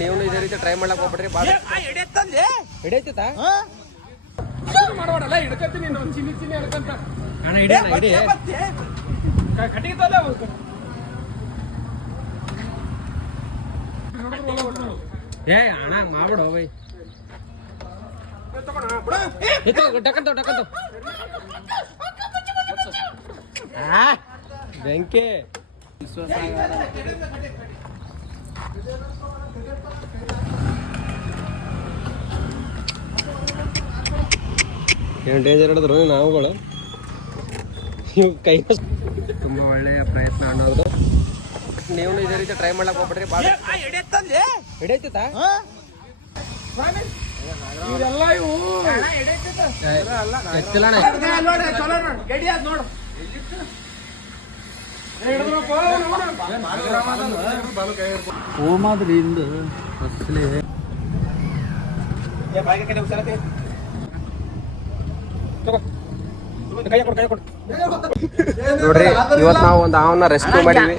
ನೀವು ಇದೇ ರೀತಿ ಟ್ರೈ ಮಾಡ್ಲಕ್ ಹೋಗ್ಬಿಡ್ರಿ. ಬಾಳ ಹಿಡಿಯತ್ತ ಮಾಡಬೇಡಲ್ಲ, ಹಿಡ್ಕತ್ತೀನಿ ಚಿನ್ನಿ ಚಿನ್ನಿ ಹಿಡ್ಕಂತ ಅಣ್ಣ. ಹಿಡಿಯೋಣ ಹಿಡಿ ಕಟ್ಟಿಗೆ ತೋಲೆ ಏ ಅಣ್ಣ ಮಾಡ್ಬಿಡು ಬೈ. ಡಕ್ಕಂತ ಬೆಂಕಿ ಏನು ಡೇಂಜರ್ ಹಿಡಿದ್ರು ನಾವುಗಳು. ಇವು ಕೈ ತುಂಬ ಒಳ್ಳೆಯ ಪ್ರಯತ್ನ ಅನ್ನೋದು. ನೀವು ಇದೇ ರೀತಿ ಟ್ರೈ ಮಾಡ್ಲಕ್ ಹೋಗ್ಬಿಡ್ರಿ. ಬಾಳ ಹಿಡಿಯತ್ತ ಇವರೆಲ್ಲ ಇವು ಎತ್ತಿಲ್ಲ ನೋಡು ಹೋಮಾದ್ರಿಂದ ಅಸಲಿ ನೋಡ್ರಿ, ಇವತ್ ನಾವು ಒಂದು ಅವನ್ನ ರೆಸ್ಕ್ಯೂ ಮಾಡೀವಿ.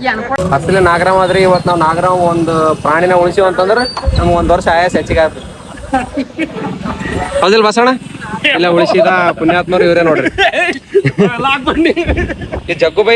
ಅಸಲಿ ನಾಗರಾಮ್ ಆದ್ರಿ. ಇವತ್ ನಾವು ನಾಗರಾಮ್ ಒಂದು ಪ್ರಾಣಿನ ಉಳಿಸಿವ್ ಅಂತಂದ್ರೆ ನಮ್ಗೆ 1 ವರ್ಷ ಆಯಾಸ ಹೆಚ್ಚಿಗೆ ಆಗ್ತದೆ. ಹೌದಿಲ್ಲ ಬಸಣ್ಣ? ಇಲ್ಲ, ಉಳಿಸಿದ ಪುಣ್ಯಾತ್ಮರು ಇವರೇ ನೋಡ್ರಿ. ಈ ಜಗ್ಗು ಬೈ